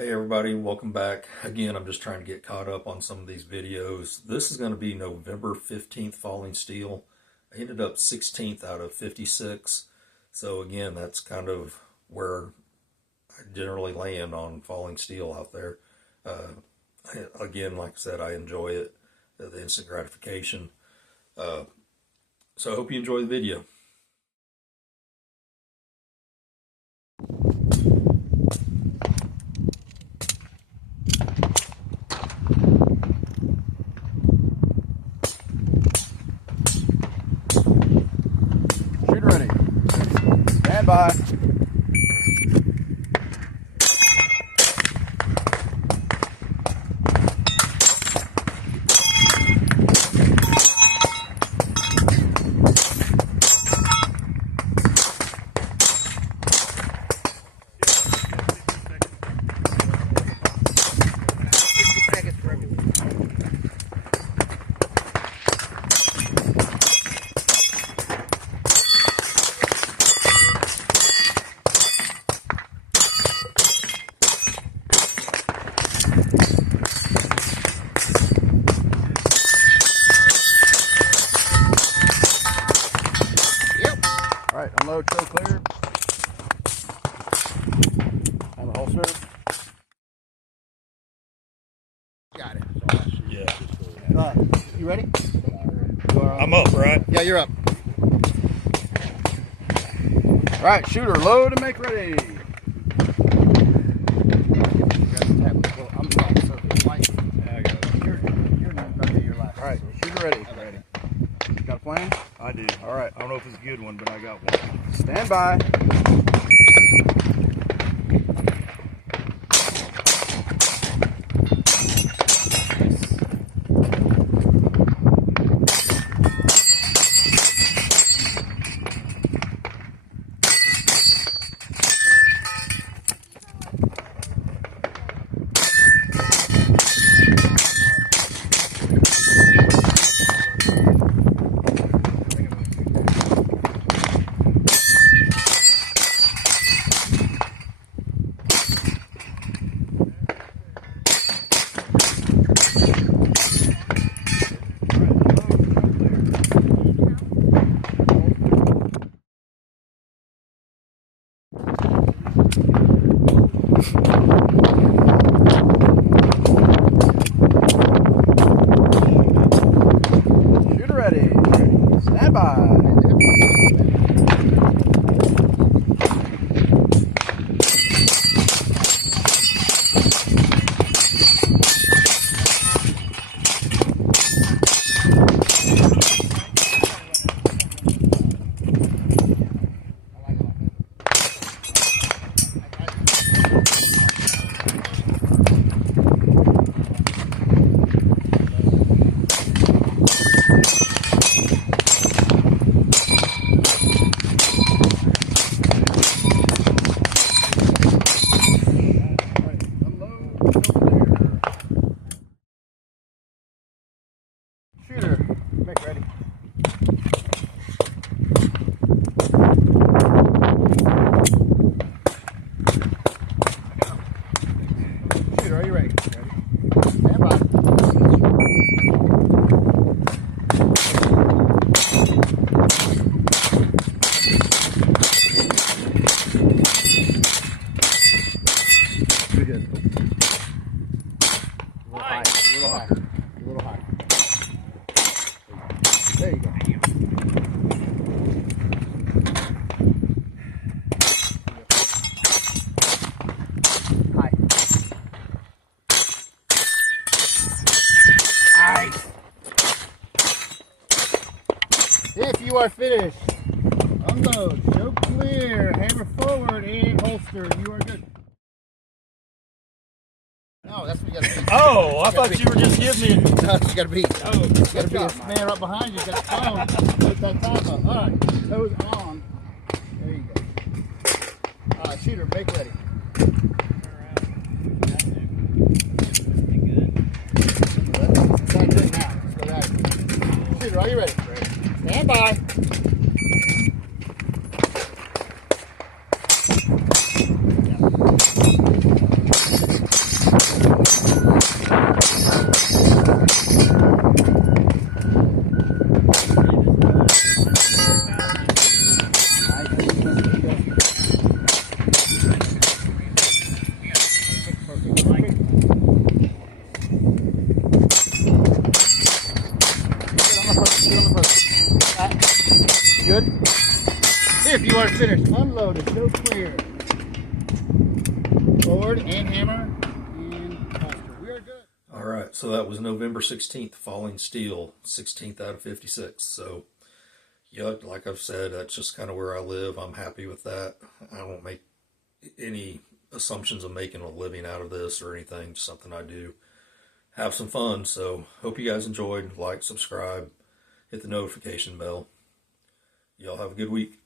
Hey everybody, welcome back. Again, I'm just trying to get caught up on some of these videos. This is going to be November 15th falling steel. I ended up 16th out of 56. So again, that's kind of where I generally land on falling steel out there. Again, like I said, I enjoy it, the instant gratification. So I hope you enjoy the video. Shoot ready. Stand by. All right, unload, tow clear. On the holster. Got it. Yeah. You ready? I'm up, right? Yeah, you're up. All right, shooter, load and make ready. All right, shooter ready. Got a plan? I do. All right. I don't know if it's a good one, but I got one. Stand by. Shooter ready. Stand by. Shooter, make ready. Shooter, are you ready? Stand by. Pretty good. A little high. A little high. A little high. There you go. High. Nice. If you are finished, unload, choke clear, hammer forward, and holster. You are good. No, that's what you gotta beat. Oh, I thought you were just giving me. No, you gotta beat. Oh, You gotta be a man right behind you. Got the phone. Put that top up. All right, toes on. There you go. All right, shooter, make ready. It's not good now. Let's go right. Shooter, are you ready? Stand by. finished, unloaded, show clear. Forward and hammer and cluster. We are good. All right, so that was November 16th, falling steel, 16th out of 56. So, yeah, like I've said, that's just kind of where I live. I'm happy with that. I don't make any assumptions of making a living out of this or anything, just something I do. Have some fun. So, hope you guys enjoyed. Like, subscribe, hit the notification bell. Y'all have a good week.